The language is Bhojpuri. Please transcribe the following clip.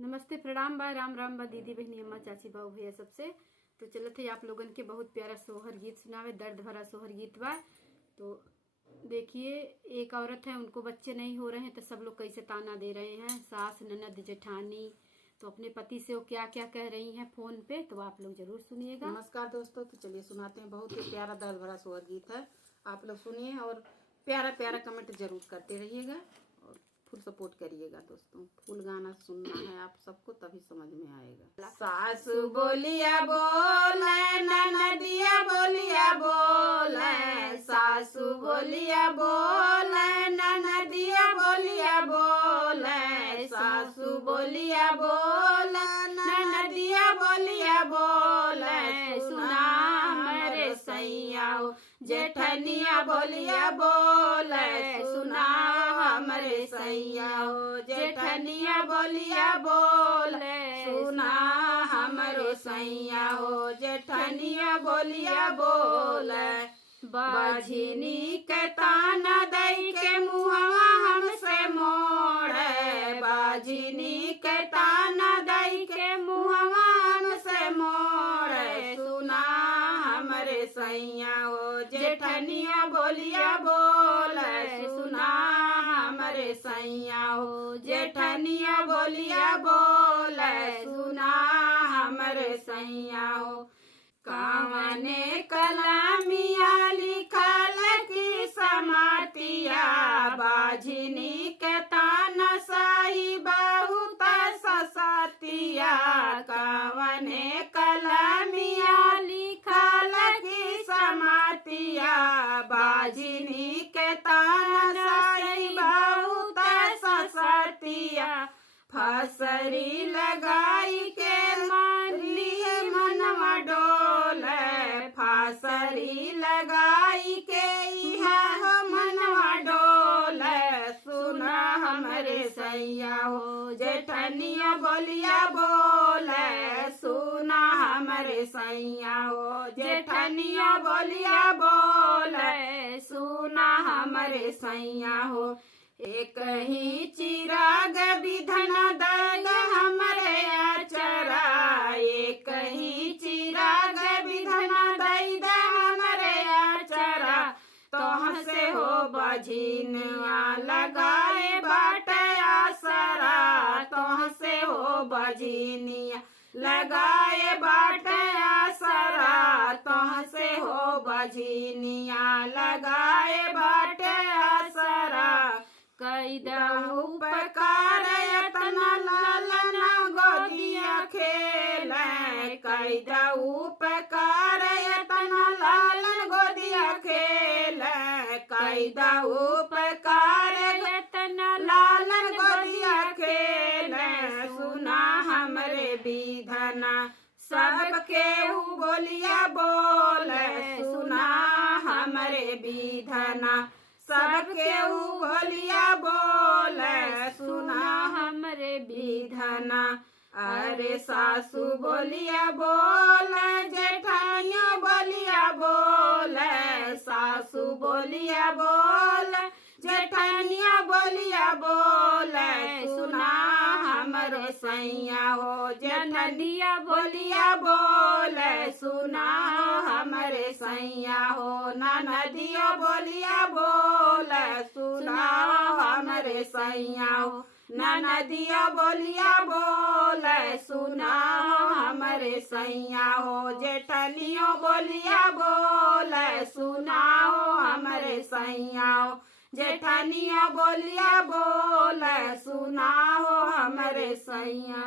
नमस्ते, प्रणाम बा, राम राम बा दीदी बहनी अम्मा चाची बाबू भैया सबसे। तो चलत है आप लोगन के बहुत प्यारा सोहर गीत सुनावे, दर्द भरा सोहर गीत बा। तो देखिए, एक औरत है, उनको बच्चे नहीं हो रहे हैं तो सब लोग कैसे ताना दे रहे हैं, सास ननद जेठानी। तो अपने पति से वो क्या क्या कह रही हैं फोन पे, तो आप लोग जरूर सुनिएगा। नमस्कार दोस्तों, तो चलिए सुनाते हैं। बहुत ही प्यारा दर्द भरा सोहर गीत है, आप लोग सुनिए और प्यारा प्यारा कमेंट जरूर करते रहिएगा और फुल सपोर्ट करिएगा दोस्तों। फुल गाना सुनना है आप सबको, तभी समझ में आएगा। सासू बोलिया बोले, ननदिया बोलिया बोले, सासू बोलिया बोले, ननदिया बोलिया बोले, सासू बोलिया बोले, ननदिया बोलिया बोले, सुना मेरे सैया जेठनिया बोलिया बोले, सुना हमरे सैया जेठनिया बोलिया बोले, सुना हमरे सैया जेठनिया बोलिया बोले। बाझिनी के ताना दई के मुहवा हमसे मोड़े, बाझिनी के ताना दई के मुहवा हमसे मोड़े, सुना हमरे सैया जेठनिया बोलिया बोले, सुना हमरे सैया जेठनिया बोलिया बोले, सुना हमरे सैया। कावने कलमिया लिखल की समातिया, बाझिनी के ताना सही बहुत ससातिया, कावने कलमिया लिखल की समातिया, बाझिनी के ताना सही बहुत ससातिया, फसरी लगाई के मारली मनवा डोले, फासरी लगाई के इहा मनवा डोले, सुना हमरे सैया जेठनिया बोलिया बोले, सुना हमरे सैया जेठनिया बोलिया बोले, सुना हमरे सैया एक ही चिराग विधन दर्द हमरे आचरा, एक ही चिराग विधन दर्द हमरे आचरा, तोह से हो बझिनिया लगाए बाटे आसरा, तोह से हो बझिनिया लगाए बाटे आसरा, तोह से हो बझिनिया लगाए बाटे आसरा, कैदहु उपकार यतना लालना गोदिया खेले, कैदहु उपकार यतना लालन गोदिया खेले, कैदहु उपकार यतना लालन गोदिया खेले, सुना हमरे विधना सबके बोलिया बोले, सुना हमरे विधना सबके बोलिया बोले, सुना हमरे विधना। अरे सासू बोलिया बोले, जेठानिया बोलिया बोले, सासू बोलिया बोले, जेठानिया बोलिया बोले, सुना हमरे सैया जेठनिया बोलिया बोले, सुना हमरे सैया ननदिया बोलिया बोले, सुना हमरे सैया ननदिया बोलिया बोले, सुना हमरे सैया जेठनिया बोलिया बोले, सुना हमरे सैया जेठनिया बोलिया बोले, सुना हमरे सैया।